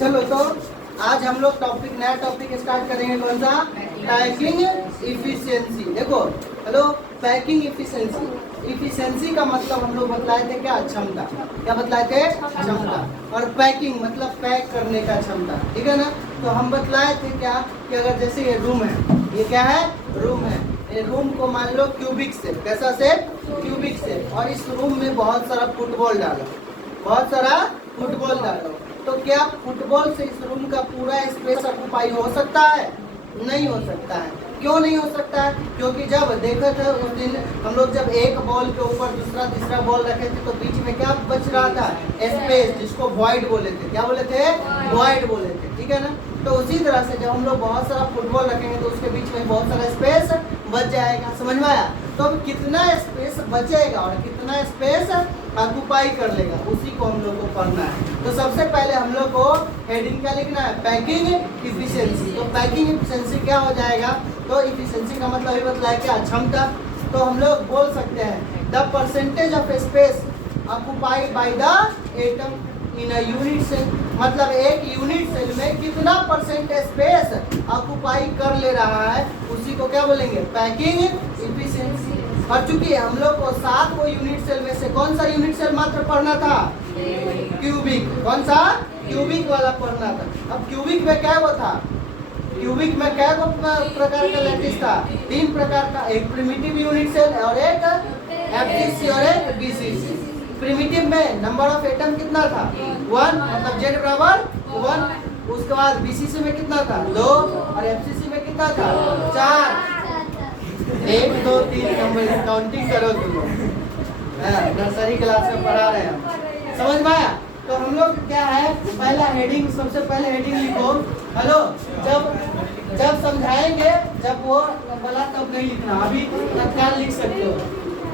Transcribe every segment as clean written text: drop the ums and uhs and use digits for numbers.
चलो तो आज हम लोग नया टॉपिक स्टार्ट करेंगे। कौन सा? Packing efficiency. देखो हेलो, पैकिंग इफिशियंसी का मतलब हम लोग बतलाए थे क्या? क्षमता। क्या बतलाए थे? क्षमता। और पैकिंग मतलब पैक करने का क्षमता, ठीक है ना। तो हम बतलाए थे क्या कि अगर जैसे ये रूम है, ये क्या है? रूम है। ये रूम को मान लो क्यूबिक से, कैसा से? क्यूबिक से। और इस रूम में बहुत सारा फुटबॉल डालो, बहुत सारा फुटबॉल डालो। तो क्या फुटबॉल से इस रूम का पूरा स्पेस ऑक्यूपाई हो सकता है? नहीं हो सकता है। क्यों नहीं हो सकता है? क्योंकि जब देखा था उस दिन हम लोग जब एक बॉल के ऊपर दूसरा तीसरा बॉल रखे थे तो बीच में क्या बच रहा था? स्पेस, जिसको वॉइड बोले थे। क्या बोले थे? वॉइड बोले थे, ठीक है ना। तो उसी तरह से जब हम लोग बहुत सारा फुटबॉल रखेंगे तो उसके बीच में बहुत सारा स्पेस बच जाएगा। समझ में आया? तो अब कितना स्पेस बचेगा और कितना स्पेस ऑक्यूपाई कर लेगा, उसी को हम लोग को पढ़ना है। तो सबसे पहले हम लोग को हेडिंग क्या लिखना है? Packing efficiency. तो पैकिंग इफिशियंसी क्या हो जाएगा? तो इफिशियंसी का मतलब ये बताया क्या? क्षमता। तो हम लोग बोल सकते हैं the percentage of space occupied by the atom in a unit cell. मतलब एक यूनिट सेल में कितना परसेंट स्पेस ऑक्यूपाई कर ले रहा है, उसी को क्या बोलेंगे? Packing efficiency. और चूंकि हम लोग को 7 को यूनिट सेल में से कौन सा यूनिट सेल मात्र पढ़ना था? क्यूबिक। कौन सा? क्यूबिक वाला पढ़ना था। अब क्यूबिक में क्या वो था? क्यूबिक में क्या प्रकार का लैटिस था? 3 प्रकार का, एक प्रिमिटिव यूनिट सेल और एक एफसीसी और एक बीसीसी। प्रिमिटिव में नंबर ऑफ एटम कितना था? 1, मतलब Z बराबर 1। उसके बाद बीसीसी में कितना था? 2। और एफसीसी में कितना था? 4। 1 2 3 नंबर की काउंटिंग करो तुम लोग, नर्सरी क्लास में पढ़ा रहे हैं। समझ में आया? तो हम लोग क्या है, पहला हेडिंग, सबसे पहले हेडिंग लिखो। हेलो, जब समझाएंगे, जब वो बोला तब नहीं लिखना, अभी तत्काल लिख सकते हो।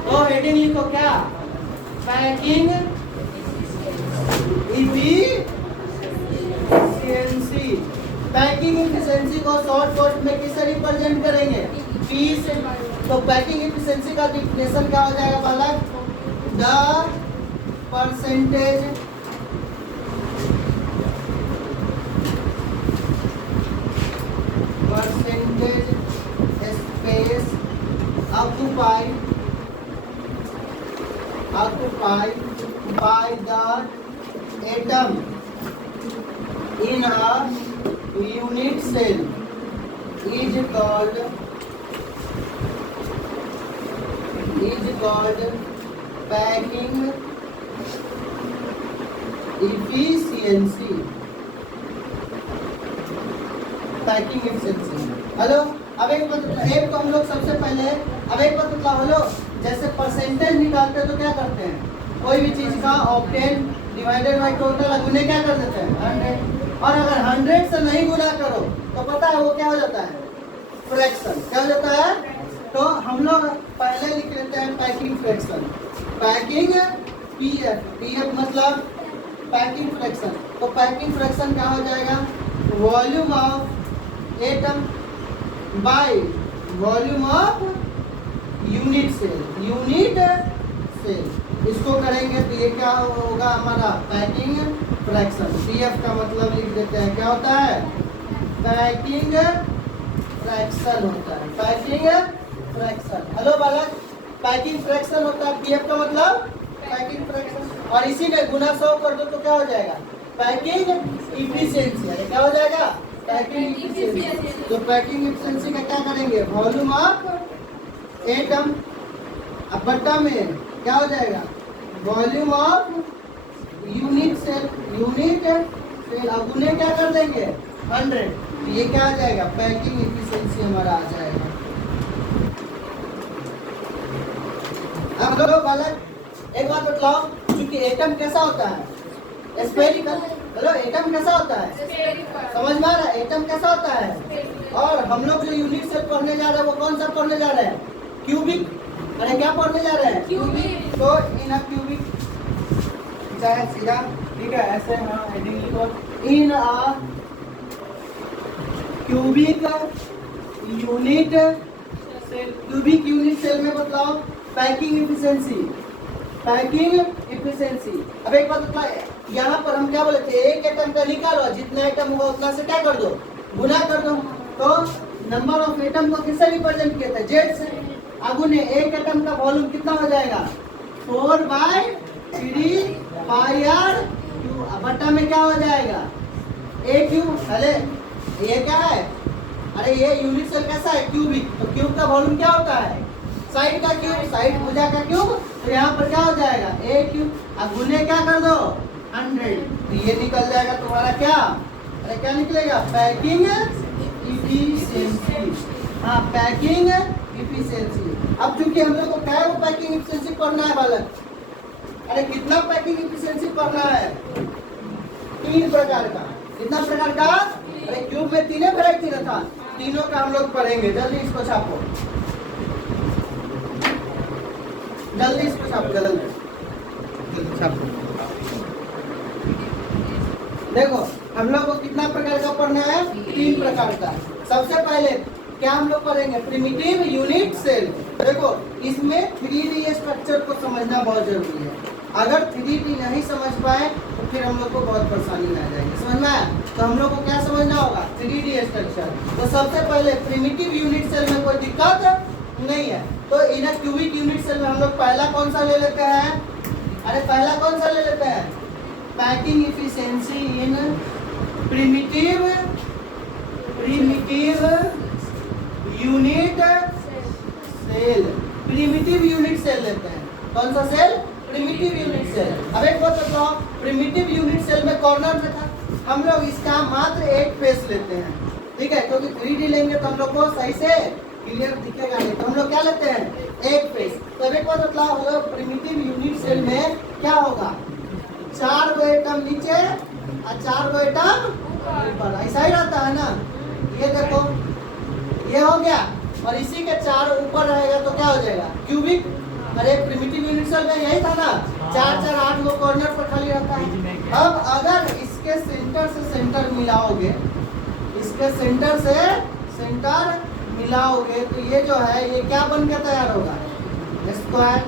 तो हेडिंग लिखो क्या? Packing efficiency. पैकिंग इफिशियंसी को शॉर्ट कोट में किससे रिप्रेजेंट करेंगे? पी से। तो पैकिंग इफिशियंसी का डिफिनेशन क्या हो जाएगा बालक? The percentage space occupied by the atom in a unit cell is called packing efficiency. Packing efficiency. Hello, अब एक तो हम लोग सबसे पहले अब एक बात बताओ। हेलो, जैसे परसेंटेज निकालते हैं तो क्या करते हैं? कोई भी चीज का ऑक्टेन डिवाइडेड बाय टोटल गुने क्या कर देते हैं? 100। और अगर 100 से नहीं गुना करो तो पता है वो क्या हो जाता है? फ्रैक्शन। क्या हो जाता है? तो हम लोग पहले लिख लेते हैं पैकिंग फ्रैक्शन। पैकिंग पीएफ मतलब पैकिंग फ्रैक्शन। तो पैकिंग फ्रैक्शन क्या हो जाएगा? Volume of atom by volume of unit cell. इसको करेंगे तो ये क्या होगा हमारा? Packing fraction. पीएफ का मतलब लिख देते हैं, क्या होता है? पैकिंग फ्रैक्शन होता है। Packing fraction. हेलो बालक, पैकिंग फ्रैक्शन होता है। पीएफ का मतलब पैकिंग फ्रैक्शन। और इसी में गुना 100 कर दो तो क्या हो जाएगा? Packing efficiency. क्या हो जाएगा? Packing efficiency. तो पैकिंग इफिशियंसी का क्या करेंगे? वॉल्यूम ऑफ एटम, अब बट्टा में क्या हो जाएगा? Volume of unit cell. अब उन्हें क्या कर देंगे? 100। तो ये क्या आ जाएगा? पैकिंग इफिशियंसी हमारा आ जाएगा। अब लोग बालक एक बात बतलाओ, क्योंकि एटम कैसा होता है? स्फेरिकल। हेलो, एटम कैसा होता है? समझ में आ रहा है? एटम कैसा होता है? और हम लोग जो यूनिट सेल पढ़ने जा रहे हैं वो कौन सा पढ़ने जा रहे हैं? क्यूबिक। अरे क्या पढ़ने जा रहे हैं? क्यूबिक। तो इन अ क्यूबिक, चाहे सीधा, ठीक है, ऐसे हाँ हेडिंग लिखो। In a cubic unit cell. Cubic unit cell में बताओ पैकिंग इफिशियंसी। अब एक बात बताओ, यहाँ पर हम क्या बोले थे, एक एटम का निकालो, जितना एटम होगा उतना से क्या कर दो, गुना कर दो। तो नंबर ऑफ एटम को किससे रिप्रेजेंट किया था, जेड से। अब उन्हें एक एटम का वॉल्यूम कितना हो जाएगा, 4/3πr²। बट्टा में क्या हो जाएगा, ए क्यूब। अरे ये क्या है, अरे ये यूनिट सेल कैसा है, क्यूबिक। तो क्यूब का वॉल्यूम क्या होता है, साइड का क्यूब, साइड भुजा का क्यूब। तो यहाँ पर क्या हो जाएगा, ए क्यूब। अब गुने क्या कर दो, 100। तो ये निकल जाएगा तुम्हारा क्या, अरे क्या निकलेगा, पैकिंग इफिशिएंसी। हाँ, पैकिंग इफिशिएंसी। अब चूंकि हम लोग को क्या है, वो पैकिंग इफिशिएंसी पढ़ना है बालक। अरे कितना पैकिंग इफिशिएंसी पढ़ना है, 3 प्रकार का। कितना प्रकार का, अरे क्यूब में 3 वैरायटी ना था, तीनों का हम लोग पढ़ेंगे। जल्दी इसको छापो, जल्दी इसको छापो, जल्दी छापो। देखो हम लोग को कितना प्रकार का पढ़ना है, 3 प्रकार का। सबसे पहले क्या हम लोग पढ़ेंगे, प्रिमिटिव यूनिट सेल। देखो इसमें 3D स्ट्रक्चर को समझना बहुत जरूरी है। अगर 3D नहीं समझ पाए तो फिर हम लोग को बहुत परेशानी में आ जाएगी, समझ में आया। तो हम लोग को क्या समझना होगा, 3D स्ट्रक्चर। तो सबसे पहले प्रिमिटिव यूनिट सेल में कोई दिक्कत नहीं है। तो इन क्यूबिक यूनिट सेल में हम लोग पहला कौन सा ले लेते हैं, अरे पहला कौन सा ले लेते हैं, packing efficiency in primitive unit cell. Primitive unit cell लेते हैं, कौन सा सेल, प्रिमिटिव यूनिट सेल। अब एक बात बताओ, प्रिमिटिव यूनिट सेल में कॉर्नर में था, हम लोग इसका मात्र एक फेस लेते हैं, ठीक है, क्योंकि 3D लेंगे तो हम लोग को सही से क्लियर दिखेगा नहीं। तो हम लोग क्या लेते हैं, एक फेस। तो एक बात बताओ, हम लोग प्रिमिटिव यूनिट सेल में क्या होगा, 4 गो एटम नीचे और 4 गो एटम ऊपर, ऐसा ही रहता है ना। ये देखो ये हो गया, और इसी के 4 ऊपर रहेगा तो क्या हो जाएगा, क्यूबिक। अरे प्रिमिटिव यूनिट सेल में यही था ना, 4 8 गो कॉर्नर पर खाली रहता है। अब अगर इसके सेंटर से सेंटर मिलाओगे, इसके सेंटर से सेंटर मिलाओगे, तो ये जो है ये क्या बन के तैयार होगा, स्क्वायर।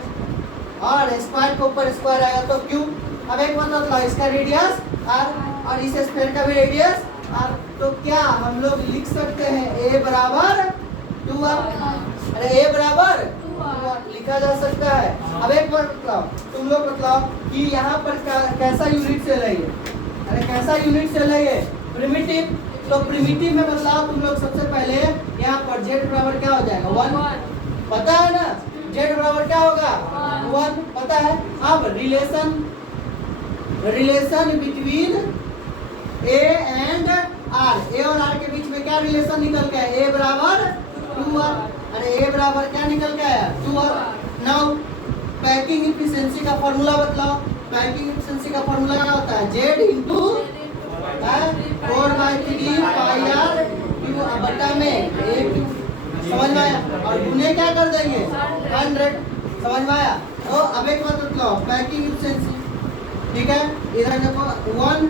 और स्क्वायर के ऊपर स्क्वायर आएगा तो क्यूब। अब एक बात बताओ, इसका रेडियस r और इस स्फीयर का भी रेडियस r। तो क्या हम लोग लिख सकते हैं a बराबर 2r। अरे a बराबर 2r लिखा जा सकता है। अब एक बात बताओ, तुम लोग बताओ कि यहाँ पर कैसा यूनिट सेल है ये, अरे कैसा यूनिट सेल है ये, प्रिमिटिव। तो प्रिमिटिव में बदलाव तुम लोग सबसे पहले यहाँ पर z बराबर क्या हो जाएगा, 1, पता है ना, z बराबर क्या होगा, 1 पता है। अब relation between a and r, a और r के बीच में क्या रिलेशन निकल गया, a बराबर 2r। अरे a बराबर क्या निकल गया, 2r। नाउ पैकिंग इफिशिएंसी का फॉर्मूला बतलाओ। पैकिंग इफिशिएंसी का फॉर्मूला क्या होता है, z इंटू 4/3πr³ बटा में a क्यूब। समझ में आया। और गुने क्या कर देंगे, 100। समझ में आया। तो अब एक बात बतलाओ, पैकिंग इफिशिएंसी, ठीक है, इधर देखो 1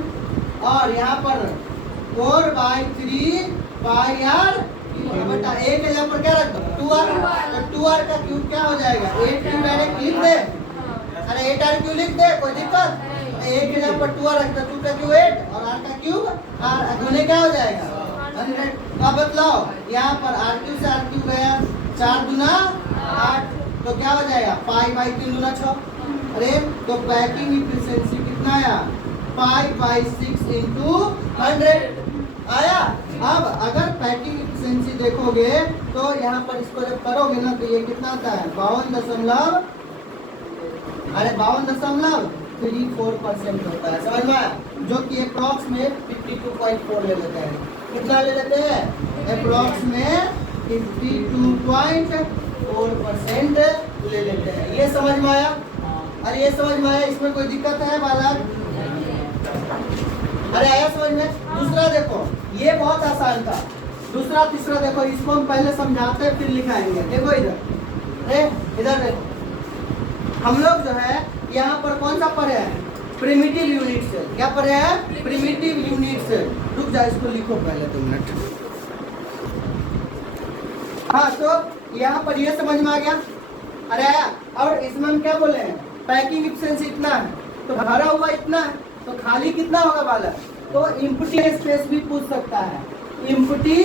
और यहाँ पर 4/3πr³ बटा a के जगह पर क्या रख दो, 2r। तो 2r का क्यूब क्या हो जाएगा, 8 क्यूब डायरेक्ट लिख दे। अरे 8r क्यूब लिख दे, कोई दिक्कत। a के जगह पर 2r रख दो, 2 का क्यूब 8 और r का क्यूब r, गुने क्या हो जाएगा 100। अब बतलाओ यहाँ पर r क्यूब से r क्यूब गया, 4 दूना 8, तो क्या हो जाएगा, 5/3 दूना 6। अरे तो पैकिंग इफिशिएंसी कितना आया, 5/6 इंटू 100 आया। अब अगर पैकिंग इफिशिएंसी देखोगे तो यहाँ पर इसको जब करोगे ना, तो ये कितना आता है, 52.34% होता है। समझ में आया, जो कि अप्रॉक्स में 52.4 ले लेते हैं। कितना ले लेते हैं, अप्रॉक्स में 52.4% ले लेते हैं। ये समझ में आया। अरे ये समझ में आया, इसमें कोई दिक्कत है बालक, अरे आया समझ में। दूसरा देखो, ये बहुत आसान था। दूसरा तीसरा देखो, इसको हम पहले समझाते हैं फिर लिखाएंगे। देखो इधर देखो, हम लोग जो है यहाँ पर कौन सा पढ़े हैं, प्रिमिटिव यूनिट सेल। क्या पढ़े हैं, प्रिमिटिव यूनिट सेल। रुक जा, इसको लिखो पहले 2 मिनट। हाँ, तो यहाँ पर ये समझ में आ गया। अरे आया। और इसमें हम क्या बोले हैं, पैकिंग इफिशिएंसी इतना है, तो भरा हुआ इतना है। तो खाली कितना होगा बालक? तो इम्प्टी स्पेस भी पूछ सकता है, इम्प्टी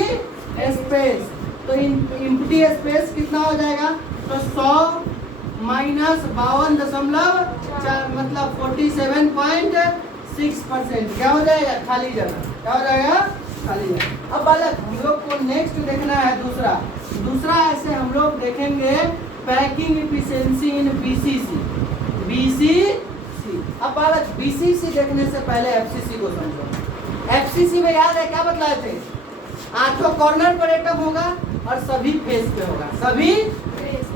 स्पेस। तो इम्प्टी स्पेस कितना हो जाएगा? तो 100 माइनस 52.4 मतलब 47.6%। क्या हो जाएगा? खाली जगह। क्या हो जाएगा? खाली जगह। अब बालक हम लोग को नेक्स्ट देखना है दूसरा ऐसे हम लोग देखेंगे पैकिंग इफिशिएंसी इन बीसीसी। अब बालक बीसीसी देखने से पहले एफसीसी को समझो। एफसीसी में याद है क्या बतलाए थे? 8 कॉर्नर पर एटम होगा और सभी फेस पे होगा, सभी।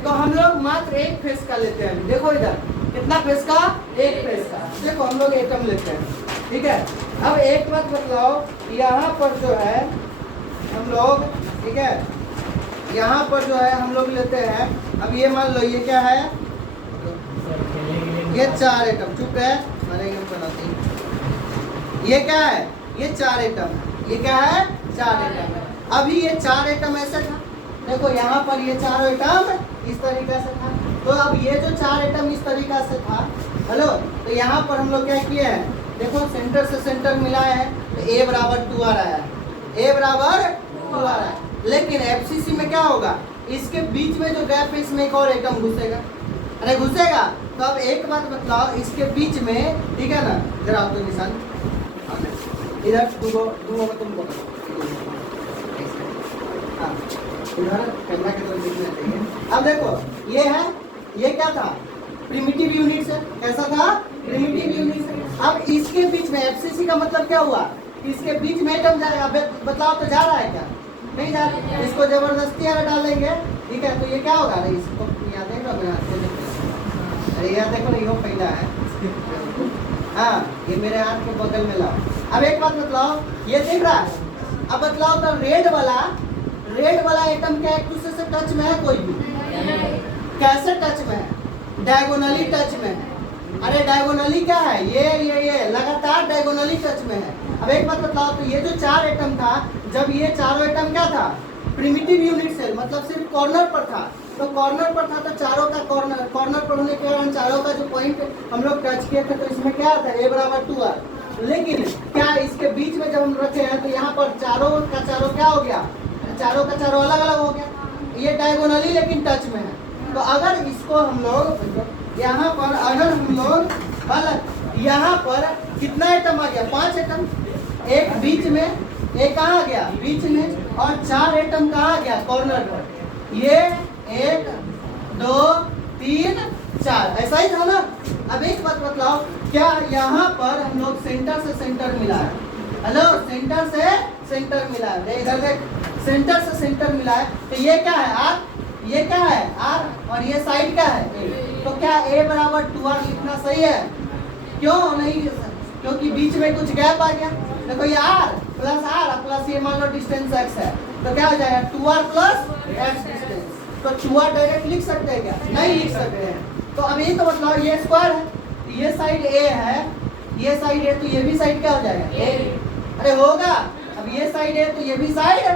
तो हम लोग मात्र एक फेस का लेते हैं। देखो इधर कितना फेस का? एक फेस का। देखो हम लोग एटम लेते हैं, ठीक है। अब एक बात बतलाओ, यहाँ पर जो है हम लोग, ठीक है, यहाँ पर जो है हम लोग लेते हैं। अब ये मान लो ये क्या है? ये 4 एटम। चुप है, ये क्या है? ये 4 एटम। ये क्या है? 4 एटम है। अभी ये 4 एटम ऐसे था, देखो यहाँ पर ये 4 एटम इस तरीके से था। तो अब ये जो 4 एटम इस तरीका से था, हेलो, तो यहाँ पर हम लोग क्या किए हैं? देखो सेंटर से सेंटर मिलाए हैं तो A बराबर 2 आ रहा है, A बराबर 2 आ रहा है। लेकिन एफसीसी में क्या होगा? इसके बीच में जो गैप है इसमें एक और एटम घुसेगा। अरे घुसेगा। तो अब एक बात बतलाओ, इसके बीच में, ठीक है ना, जरा आप तो निशान इधर तुमको तुमको हाँ इधर कैमरा की तरफ देखना चाहिए। अब देखो ये है, ये क्या था? प्रिमिटिव यूनिट्स है। कैसा था? Primitive units. अब इसके बीच में एफसीसी का मतलब क्या हुआ? इसके बीच में एटम जाएगा। अब बतलाओ तो जा रहा है क्या? नहीं जा रहा। इसको जबरदस्ती अगर डालेंगे, ठीक है, तो ये क्या होगा? अरे इसको याद है, अरे याद देखो ना, ये पहला है। हाँ, ये मेरे हाथ के बगल में लाओ। अब एक बात बतलाओ, ये देख रहा है? अब बतलाओ तो रेड वाला एटम क्या एक दूसरे से टच में है? कोई भी कैसे टच में है? डायगोनली टच में है। अरे डायगोनली क्या है? ये लगातार डायगोनली टच में है। अब एक बात बताओ, तो ये जो 4 एटम था, जब ये चारों एटम क्या था? प्रिमिटिव यूनिट सेल, मतलब सिर्फ कॉर्नर पर था। तो कॉर्नर पर था तो चारों का कॉर्नर पर होने के कारण चारों का जो पॉइंट हम लोग टच किए थे, तो इसमें क्या आता है? A बराबर 2 आ। लेकिन क्या इसके बीच में जब हम रखे हैं तो यहाँ पर चारों का चारों क्या हो गया? चारों का चारों अलग अलग हो गया। ये डायगोनली लेकिन टच में है। तो अगर इसको हम लोग यहाँ पर, अगर हम लोग यहाँ पर कितना एटम आ गया? 5 एटम। एक बीच में, एक कहाँ आ गया? बीच में। और 4 एटम कहाँ आ गया? कॉर्नर पर। ये 1 2 3 4 ऐसा ही था ना। अब एक बात बतलाओ, क्या यहाँ पर हम लोग सेंटर से सेंटर मिला है? हेलो, सेंटर से सेंटर मिला है। इधर देख, सेंटर से सेंटर मिला है। तो ये क्या है? R। ये क्या है? R। और ये साइड क्या है? A। तो क्या A बराबर 2R लिखना सही है? क्यों नहीं? क्योंकि बीच में कुछ गैप आ गया। देखो ये R प्लस ये मान लो डिस्टेंस x है, तो क्या हो जाएगा? 2R plus x distance. तो 2R डायरेक्ट लिख सकते हैं क्या? नहीं लिख सकते हैं। तो अब ये तो बताओ, ये स्क्वायर है, ये साइड A है, ये साइड A, तो ये भी साइड क्या हो जाएगा? A। अरे होगा। अब ये साइड A तो ये भी साइड A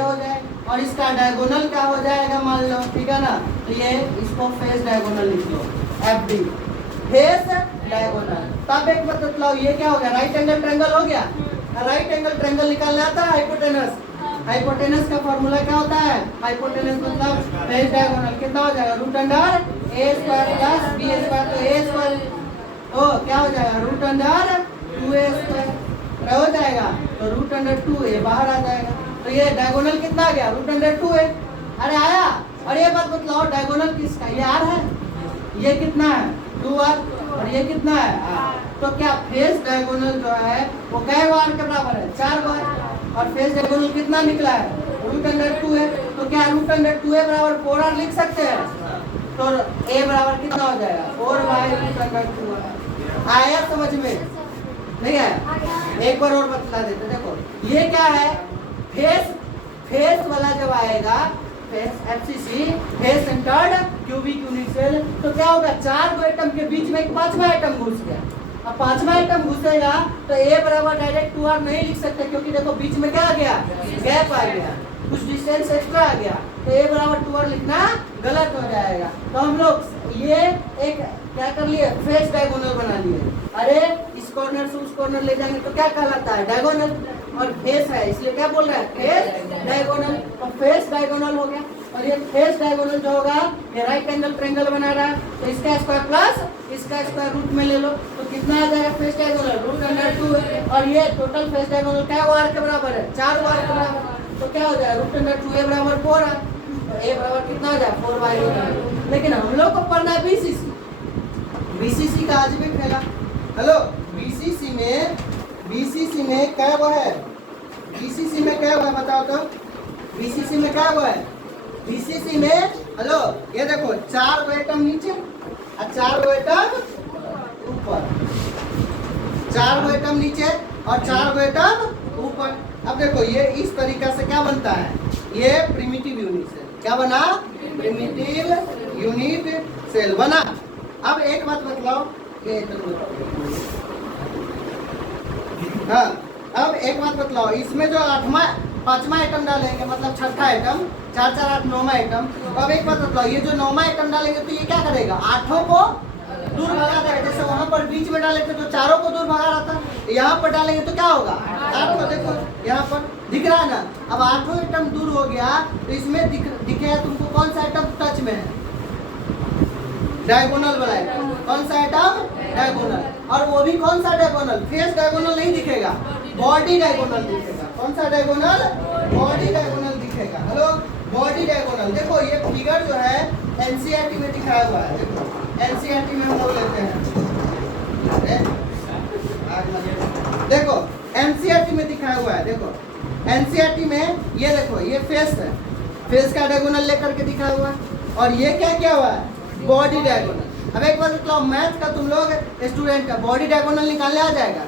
हो जाएगा। और इसका डायगोनल क्या हो जाएगा मान लो, ठीक है ना? तो ये इसको फेस डायगोनल लिख लो, FD, फेस डायगोनल। तब एक बात बतलाओ, ये क्या हो गया? राइट एंगल ट्रायंगल हो गया। राइट एंगल ट्रायंगल निकालना आता है? हाइपोटेनस। हाइपोटेनस का फॉर्मूला क्या होता है? हाइपोटेनस मतलब फेस डायगोनल। कितना हो जाएगा? √A² प्लस B² तो A²। ओ क्या हो जाएगा? √2A² हो जाएगा। तो √2A बाहर आ जाएगा। तो ये डायगोनल कितना आ गया? √2A। अरे आया। और ये बात बतलाओ, डायगोनल किसका? ये R है। ये कितना है? 2R। और ये कितना है? R। तो क्या फेस डायगोनल जो है वो कै बार के बराबर है? 4 बार। और फेस डायगोनल कितना निकला है? √2 है। तो क्या √2A बराबर 4R लिख सकते हैं? तो A बराबर कितना हो जाएगा? 4/√2। आया समझ में? नहीं आया? एक बार और बतला देते। देखो ये क्या है? फेस वाला जब आएगा, face FCC, face centred cubic unit cell, तो क्या होगा? 4 एटम के बीच में एक 5वां एटम घुस गया। अब 5वां एटम घुसेगा तो A बराबर डायरेक्ट 2R नहीं लिख सकते, क्योंकि देखो बीच में क्या आ गया? गैप आ गया, कुछ डिस्टेंस एक्स्ट्रा आ गया। तो A बराबर 2R लिखना गलत हो जाएगा। तो हम लोग ये एक क्या कर लिए, फेस डायगोनल बना लिए। अरे इस कॉर्नर से उस कॉर्नर ले जाएंगे तो क्या कहलाता है, डायगोनल, और फेस है इसलिए क्या बोल रहा है, फेस डायगोनल। तो फेस डायगोनल हो गया, और ये फेस डायगोनल जो होगा ये राइट एंगल ट्रायंगल बना रहा है, तो इसका स्क्वायर प्लस इसका स्क्वायर रूट में ले लो तो कितना आ जाएगा फेस डायगोनल, रूट अंडर 2। और ये टोटल फेस डायगोनल क्या वार के बराबर है, 4 वार के बराबर, तो क्या हो जाएगा रूट अंडर 2a बराबर 4 है, तो a बराबर कितना हो जाएगा 4 बाई रूट। लेकिन हम लोग को पढ़ना है बीसीसी, बीसीसी का आज भी खेला। हेलो बीसीसी में क्या वो है, बीसीसी में क्या हुआ है बताओ तो, बीसीसी में क्या हुआ है, बीसीसी में हेलो ये देखो 4 एटम नीचे और 4 एटम ऊपर, 4 एटम नीचे और 4 एटम ऊपर। अब देखो ये इस तरीका से क्या बनता है, ये प्रिमिटिव यूनिट सेल, क्या बना, प्रिमिटिव यूनिट सेल बना। अब एक बात बतलाओ, ये हाँ अब एक बात बतलाओ, इसमें जो 5वां आइटम डालेंगे मतलब 6ठा आइटम, 4 4 8 9वां आइटम। तो अब एक बात बतलाओ, ये जो 9वां आइटम डालेंगे तो ये क्या करेगा, 8 को दूर भगा देगा। जैसे वहां पर बीच में डाले थे तो 4 को दूर भगा रहा था, यहाँ पर डालेंगे तो क्या होगा, 8 को। देखो यहाँ पर दिख रहा है ना, अब 8 आइटम दूर हो गया तो इसमें दिखेगा तुमको कौन सा आइटम टच में है, डायगोनल बनाएगा, कौन सा आइटम, डायगोनल। और वो भी कौन सा डायगोनल, फेस डायगोनल नहीं दिखेगा, बॉडी डायगोनल दिखेगा। कौन सा डायगोनल, बॉडी डायगोनल दिखेगा। हेलो बॉडी डायगोनल, देखो ये फिगर जो है एनसीईआरटी में दिखाया हुआ है, देखो एनसीईआरटी में हम लोग लेते हैं, देखो एनसीईआरटी में दिखाया हुआ है, देखो एनसीईआरटी में ये देखो ये फेस है, फेस का डायगोनल लेकर के दिखाया हुआ है, और ये क्या हुआ है, बॉडी डायगोनल। अब एक बात बताओ, मैथ का तुम लोग स्टूडेंट का बॉडी डायगोनल निकालने आ जाएगा।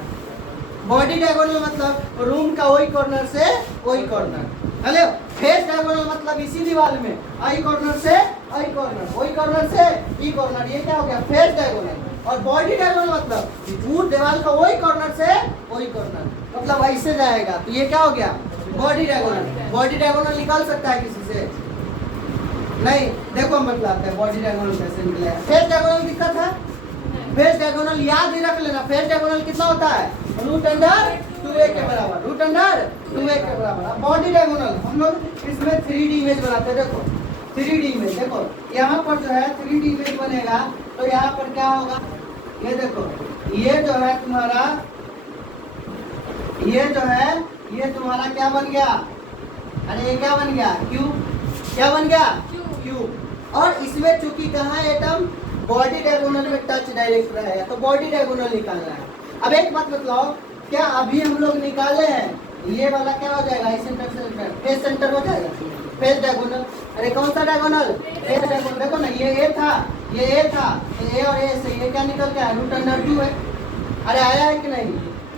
बॉडी डायगोनल मतलब रूम का वही कॉर्नर से वही कॉर्नर, हेलो फेस डायगोनल मतलब इसी दीवार में आई कॉर्नर से आई कॉर्नर, वही कॉर्नर से ई कॉर्नर, ये क्या हो गया फेस डायगोनल। और बॉडी डायगोनल मतलब पूरी दीवार का वही कॉर्नर से वही कॉर्नर, मतलब ऐसे जाएगा, तो ये क्या हो गया बॉडी डायगोनल। बॉडी डायगोनल निकाल सकता है किसी से नहीं, देखो हम बतलाते हैं बॉडी डायगोनल कैसे निकलेगा। फेस डायगोनल दिक्कत है, फेस डायगोनल याद ही रख लेना, फेस डायगोनल कितना होता है, रूट अंडर 2a के बराबर, रूट अंडर 2a के बराबर। अब बॉडी डायगोनल हम लोग इसमें 3D इमेज बनाते हैं, देखो 3D इमेज, देखो यहाँ पर जो है 3D इमेज बनेगा तो यहाँ पर क्या होगा, ये देखो ये जो है तुम्हारा, ये जो है ये तुम्हारा क्या बन गया, अरे ये क्या बन गया, क्यूब, क्या बन गया, क्यूब। और इसमें चूंकि कहाँ एटम बॉडी डायगोनल में टच डायरेक्ट रहेगा तो बॉडी डायगोनल निकालना है। अब एक बात बतलाओ, क्या अभी हम लोग निकाले हैं ये वाला क्या हो जाएगा, सेंटर सेंटर फेस सेंटर हो जाएगा, फेस डायगोनल। अरे कौन सा डायगोनल, फेस डायगोनल। देखो ना ये ए था, ये ए था, ए और ए से ये क्या निकल गया, रूट अंडर 2 है। अरे आया है कि नहीं,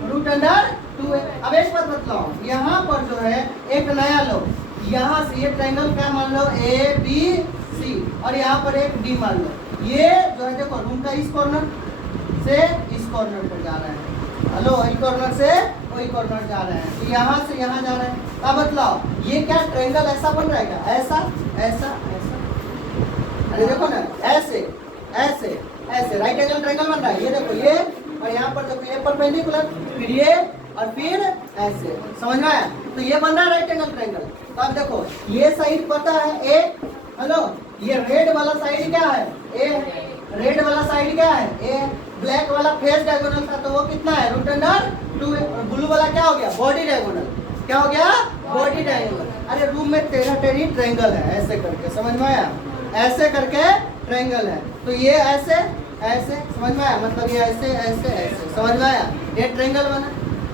रूट अंडर 2 है। अब एक बात बतलाओ, यहाँ पर जो है एक नया लो, यहाँ से ये ट्रायंगल क्या मान लो ए बी सी, और यहाँ पर एक डी मान लो। ये जो है देखो रूम का इस कॉर्नर से इस कॉर्नर पर जा रहा है, हेलो वही कॉर्नर से वही कॉर्नर जा रहे हैं, तो यहाँ से यहाँ जा रहे हैं। अब बतलाओ ये क्या ट्रायंगल ऐसा बन रहा है क्या, ऐसा ऐसा ऐसा, अरे देखो ना ऐसे ऐसे ऐसे राइट एंगल ट्रायंगल बन रहा है, ये देखो ये, और यहाँ पर देखो ये परपेंडिकुलर, फिर ये और फिर ऐसे, समझ में आया। तो ये बन रहा है राइट एंगल ट्रायंगल। तो अब देखो ये साइड पता है ए, हेलो ये रेड वाला साइड क्या है, ए, रेड वाला साइड क्या है, ए, ब्लैक वाला फेस डायगोनल था तो वो कितना है, रूट अंडर 2 है। और ब्लू वाला क्या हो गया, बॉडी डायगोनल, क्या हो गया, बॉडी डायगोनल। अरे रूम में 13 ट्रायंगल है, ऐसे करके, समझ में आया, ऐसे करके ट्रायंगल है, तो ये ऐसे ऐसे, समझ में आया, मतलब ये ऐसे ऐसे ऐसे, समझ में आया, ये ट्रायंगल बना,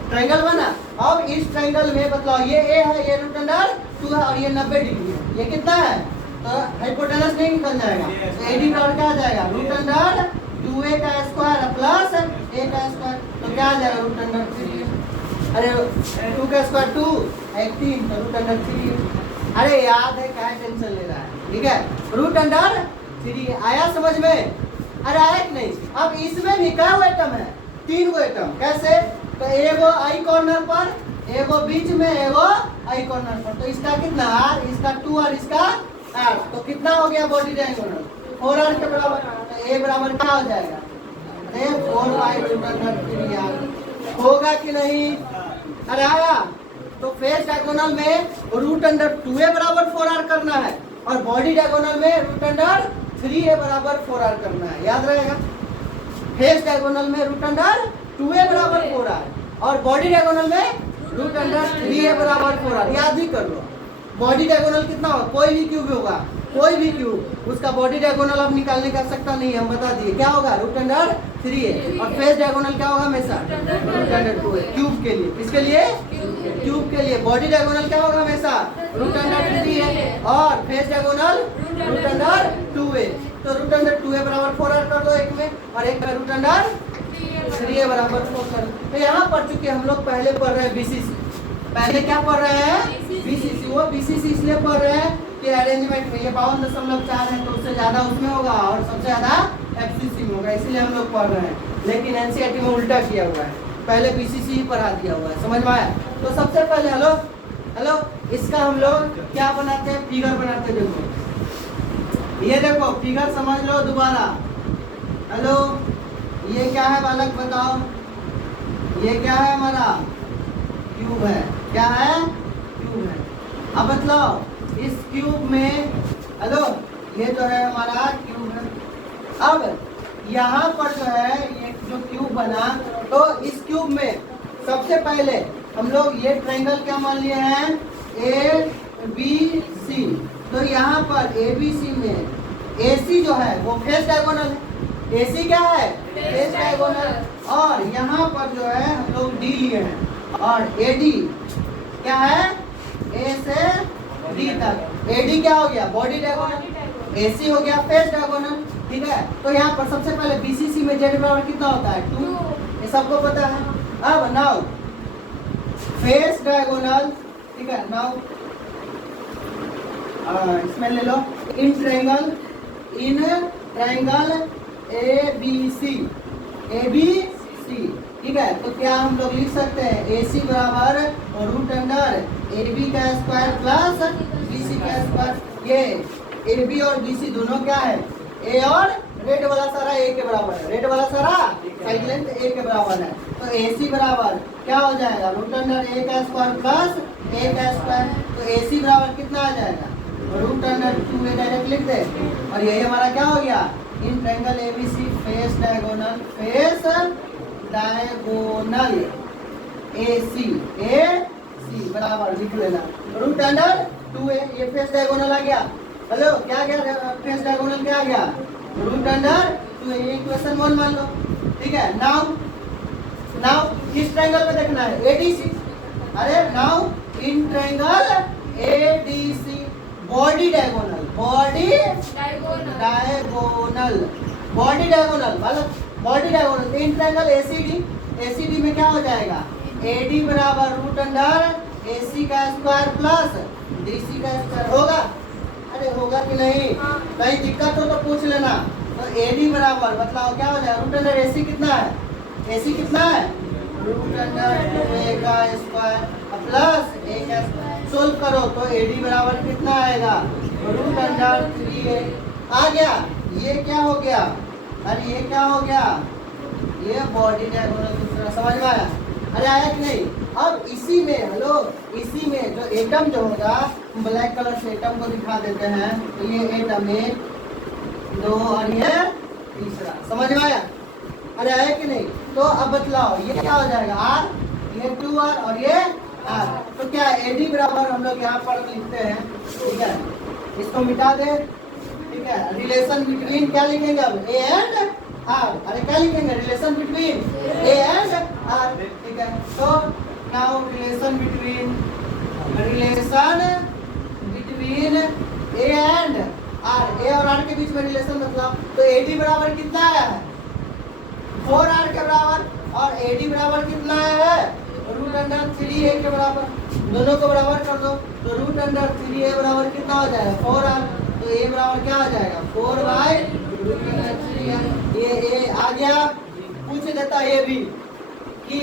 ट्रायंगल बना। अब इस ट्रायंगल में बतलाओ ये ए है, ये रूट अंडर 2 है, और ये 90 डिग्री है, ये कितना है, तो हाइपोटेनस नहीं निकल जाएगा, तो एडी का क्या आ जाएगा, रूट अंडर 2a का स्क्वायर प्लस a का स्क्वायर, तो क्या आ जाएगा, रूट अंडर 3। अरे 2 का स्क्वायर 2 18, तो रूट अंडर 3। अरे याद है, क्या टेंशन ले रहा है, ठीक है, रूट अंडर 3 आया समझ में, अरे आया कि नहीं। अब इसमें भी क्या एटम है, 3 गो एटम, कैसे, तो एगो आई कॉर्नर पर, एगो बीच में, एगो आई कॉर्नर पर, तो इसका कितना r, इसका 2 और इसका r, तो कितना हो गया बॉडी डायगोनल, 4r के बराबर, तो a बराबर क्या हो जाएगा, 4/√3r होगा कि नहीं? अरे आया। तो फेस डायगोनल में √2a बराबर 4r करना है और बॉडी डायगोनल में √3a बराबर 4r करना है, याद रहेगा। फेस डायगोनल में √2a बराबर 4r और बॉडी डायगोनल में √3a बराबर 4r, याद ही कर लो। बॉडी डायगोनल कितना होगा, कोई भी क्यूब होगा, कोई भी क्यूब, उसका बॉडी डायगोनल अब निकालने का आवश्यकता नहीं है, हम बता दिए क्या होगा, √3a। और फेस डायगोनल क्या होगा हमेशा, √2a क्यूब के लिए। किसके लिए, क्यूब के लिए। बॉडी डायगोनल क्या होगा हमेशा, √3a और फेस डायगोनल √2a। तो √2a बराबर 4r कर दो एक में, और एक में √3a बराबर 4 कर दो। तो यहाँ पर चूंकि हम लोग पहले पढ़ रहे हैं बीसीसी, पहले क्या पढ़ रहे हैं, बीसीसी। वो बीसीसी इसलिए पढ़ रहे हैं कि अरेंजमेंट में ये 52.4 है, तो उससे ज्यादा उसमें होगा और सबसे ज्यादा एफसीसी में होगा, इसलिए हम लोग पढ़ रहे हैं। लेकिन एनसीईआरटी में उल्टा किया हुआ है, पहले बीसीसी ही पढ़ा दिया हुआ है, समझ में आया? तो सबसे पहले हेलो इसका हम लोग क्या बनाते हैं, फिगर बनाते हैं। देखो ये देखो फिगर समझ लो दोबारा। हेलो ये क्या है बालक बताओ, ये क्या है हमारा, क्यूब है। क्या है, क्यूब है। अब बताओ इस क्यूब में, हेलो ये जो है हमारा क्यूब है। अब यहाँ पर जो है ये जो क्यूब बना, तो इस क्यूब में सबसे पहले हम लोग ये ट्रायंगल क्या मान लिए हैं, ABC। तो यहाँ पर ABC में AC जो है वो फेस डायगोनल है, AC क्या है, फेस डायगोनल। और यहाँ पर जो है हम लोग D लिए हैं, और AD क्या है, A से D तक। AD क्या हो गया, बॉडी डायगोनल। AC हो गया फेस डायगोनल, ठीक है। तो यहाँ पर सबसे पहले BCC में Z बराबर कितना होता है, 2, ये सबको पता है। अब नाउ फेस डायगोनल, ठीक है। नाउ इसमें ले लो इन ट्रायंगल ABC, ठीक है। तो क्या हम लोग लिख सकते हैं, AC बराबर √AB का स्क्वायर प्लस BC का स्क्वायर। ये AB और BC दोनों क्या है, A और रेड वाला सारा A के बराबर है, रेड वाला सारा साइड लेंथ A के बराबर है। तो AC बराबर क्या हो जाएगा, √A का स्क्वायर प्लस A का स्क्वायर। तो AC बराबर कितना आ जाएगा, √2a डायरेक्ट लिख दे। और यही हमारा क्या हो गया, in triangle ABC face diagonal AC बराबर लिख लेना √2a। ये फेस डायगोनल आ गया। हेलो क्या गया, फेस डायगोनल क्या आ गया, √2a। ये इक्वेशन 1 मान लो, ठीक है। नाउ किस ट्रायंगल में देखना है, ADC। अरे now in triangle ADC body diagonal, मतलब body diagonal. In triangle ACD में क्या हो जाएगा, AD बराबर √AC का स्क्वायर प्लस DC का स्क्वायर होगा। अरे होगा कि नहीं, कहीं दिक्कत हो तो पूछ लेना। तो AD बराबर बताओ क्या हो जाएगा, √AC कितना है, AC कितना है, √2a का स्क्वायर प्लस A का स्क्वायर। सोल्व करो तो AD बराबर कितना आएगा, √3a आ गया। ये क्या हो गया, अरे ये क्या हो गया, ये बॉडी डायगोनल दूसरा, समझ में आया? अरे आया कि नहीं? अब इसी में, हेलो इसी में जो एटम जो होगा, ब्लैक कलर से एटम को दिखा देते हैं। तो ये एटम 1, 2 और ये तीसरा, समझ में आया? अरे आया कि नहीं? तो अब बतलाओ ये क्या हो जाएगा, R, ये 2R और ये R। तो क्या AD बराबर हम लोग यहाँ पर लिखते हैं, ठीक है। इसको मिटा दे, ठीक है। रिलेशन बिटवीन क्या लिखेंगे अब, A एंड R। अरे क्या लिखेंगे, relation between A and R, ठीक है। तो now relation between A and R, A और R के बीच में रिलेशन मतलब। तो AD बराबर कितना है, 4R के बराबर, और AD बराबर कितना है, √3a के बराबर। दोनों को बराबर कर दो, तो √3a बराबर कितना हो जाएगा, 4R। तो A बराबर क्या हो जाएगा, 4/√3a। ये A आ गया। पूछ देता ये भी कि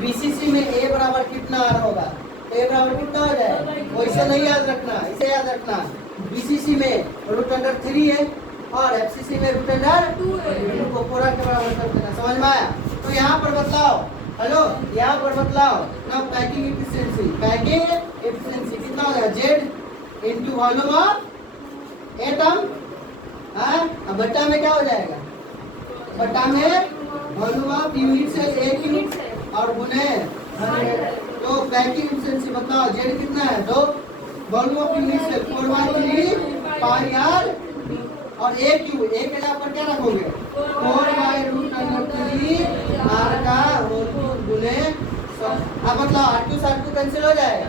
BCC में A बराबर कितना R होगा, तो A बराबर कितना हो जाएगा, वैसे नहीं याद रखना, इसे याद रखना। BCC में √3 है, और एफसीसी में रूट अंडर 2 को पूरा के बराबर कर देना। समझ में आया? तो यहाँ पर बतलाओ, हेलो यहाँ पर बतलाओ ना पैकिंग एफिशिएंसी कितना हो जाएगा? Z into volume of atom, अब बट्टा में क्या हो जाएगा? बट्टा में वॉल्यूम ऑफ यूनिट सेल एक यूनिट और गुने 100। तो पैकिंग एफिशिएंसी बताओ, जेड कितना है? 2 volume of unit cell 4/3 pi r और एक क्यू, एक के जगह पर क्या रखोगे? 4/√3 आर का होल गुने 100। अब मतलब R2 से R2 कैंसिल हो जाएगा।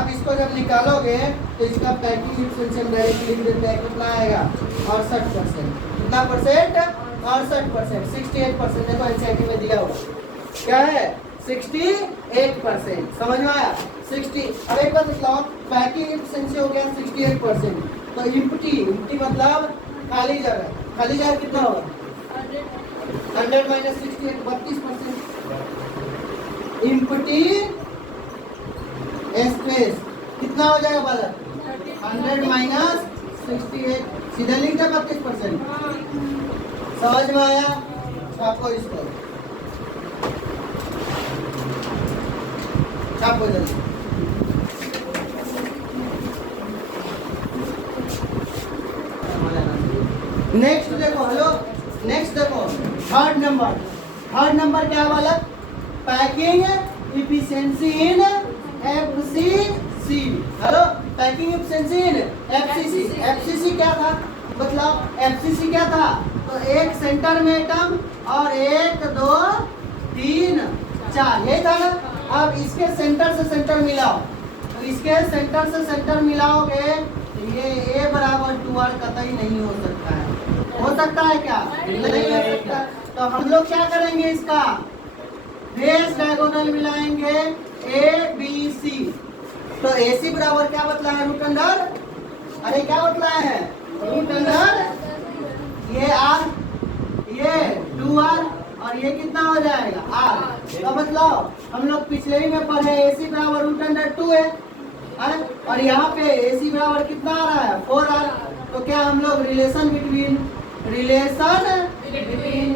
अब इसको जब निकालोगे तो इसका पैकिंग एफिशिएंसी हम डायरेक्ट लिख देते हैं, कितना आएगा? 68%। कितना परसेंट? 68%। 68% देखो एनसीईआरटी में दिया हुआ क्या है? 68%। समझ में आया? 60। अब एक बार बताओ, पैकिंग एफिशिएंसी हो गया 68%, तो इम्प्टी मतलब खाली जगह कितना होगा? 100 माइनस 68 32%। इम्प्टी स्पेस कितना हो जाएगा बालक? 100 माइनस 68, सीधा लिख दे 32%। समझ में आया? छापो इसको, छापो जल्दी। नेक्स्ट देखो, हेलो नेक्स्ट देखो, थर्ड नंबर क्या वाला? पैकिंग इफिशिएंसी इन एफसीसी। हेलो पैकिंग इफिशिएंसी इन एफसीसी। एफसीसी क्या था? मतलब एफसीसी क्या था? तो एक सेंटर में एटम और 1 2 3 4 यही था ना। अब इसके सेंटर से सेंटर मिलाओ, तो इसके सेंटर से सेंटर मिलाओगे ये A बराबर 2R कतई नहीं हो सकता है। हो सकता है क्या? नहीं हो सकता। तो हम लोग क्या करेंगे? इसका बेस डायगोनल मिलाएंगे ABC। तो AC बराबर क्या बतलाया है? रूट अंडर, अरे क्या बतलाया है? रूट अंडर ये R, ये 2R और ये कितना हो जाएगा? R। तो बतलाओ, हम लोग पिछले ही में पढ़े AC बराबर रूट अंडर 2 है और यहाँ पे AC बराबर कितना आ रहा है? 4R। तो क्या हम लोग relation between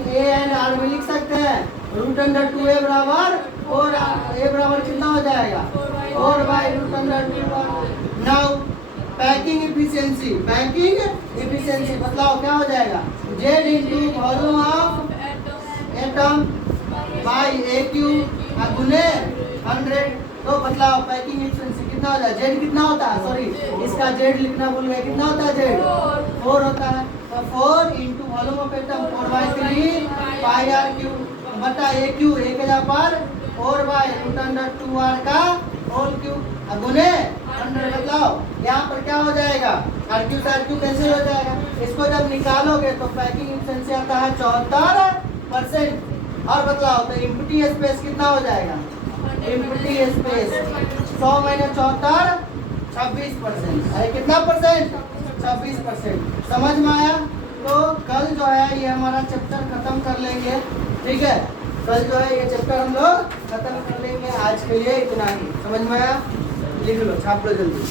A and R में लिख सकते हैं? रूट अंडर 2A बराबर 4R। A बराबर कितना हो जाएगा? 4/√2R। नाउ पैकिंग इफिशिएंसी बतलाओ क्या हो जाएगा? Z into volume of atom by AQ गुने 100। तो बतलाओ पैकिंग एफिशिएंसी कितना हो जाएगा? Z कितना होता है? सॉरी इसका Z लिखना भूल गए। कितना होता है Z? 4 होता है। तो 4 into volume of atom 4/3 pi r cube बटा AQ, एक के जगह पर 4/√2R का होल क्यू गुने 100। बतलाओ यहाँ पर क्या हो जाएगा? RQ से RQ कैंसिल हो जाएगा। इसको जब निकालोगे तो पैकिंग एफिशिएंसी आता है 74%। और बतलाओ तो इम्प्टी स्पेस कितना हो जाएगा? Empty space 100 minus 74 26%। अरे कितना परसेंट? 26%। समझ में आया? तो कल जो है ये हमारा चैप्टर खत्म कर लेंगे, ठीक है? कल जो है ये चैप्टर हम लोग खत्म कर लेंगे। आज के लिए इतना ही। समझ में आया? लिख लो, छाप लो जल्दी।